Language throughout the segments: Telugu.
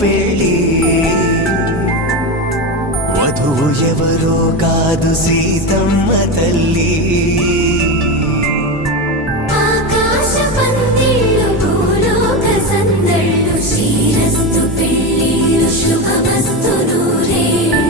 పెళ్ళి వధువు ఎవరో కాదు సీతమ్మ తల్లి శ్రీరస్తు పెళ్ళిళ్ళు శుభమస్తు నూరేళ్ళు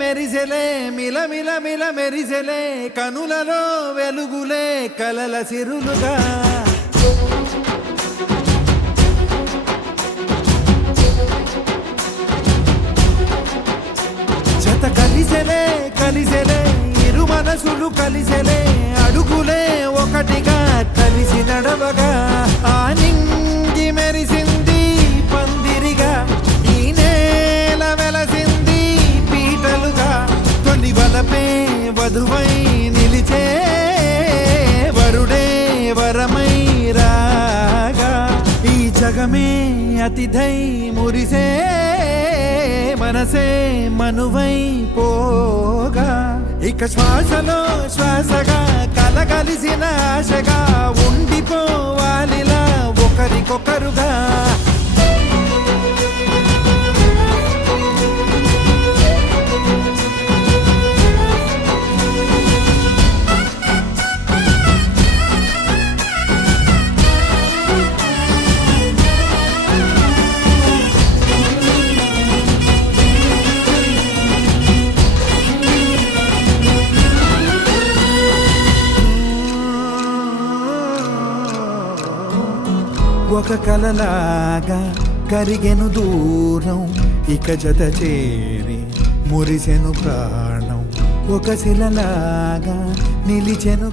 మెరిసెలే మిల మిల మిల మెరిసెలే కనులలో వెలుగులే కలల సిరులుగా జత కలిసెలే కలిసెలే ఇరు మనసులు కలిసెలే అడుగులే ఒకటిగా కలిసి నడవగా ఆ నింగి మెరిసింది పందిరిగా ఈ నేల వెలసింది పీటలుగా తొలి వలపే వధువై నిలిచే వరుడే వరమై రాగా ఈ జగమే అతిథై మురిసే మనసే మనువై పోగా ఇక శ్వాసలో శ్వాసగా కలగలిసిన ఆశగా ఉండిపోవాలిలా ఒకరికొకరుగా ఒక కలలాగా కరిగెను దూరం ఇక జత చేరి మురిసెను ప్రాణం ఒక శిలలాగా నిలిచెను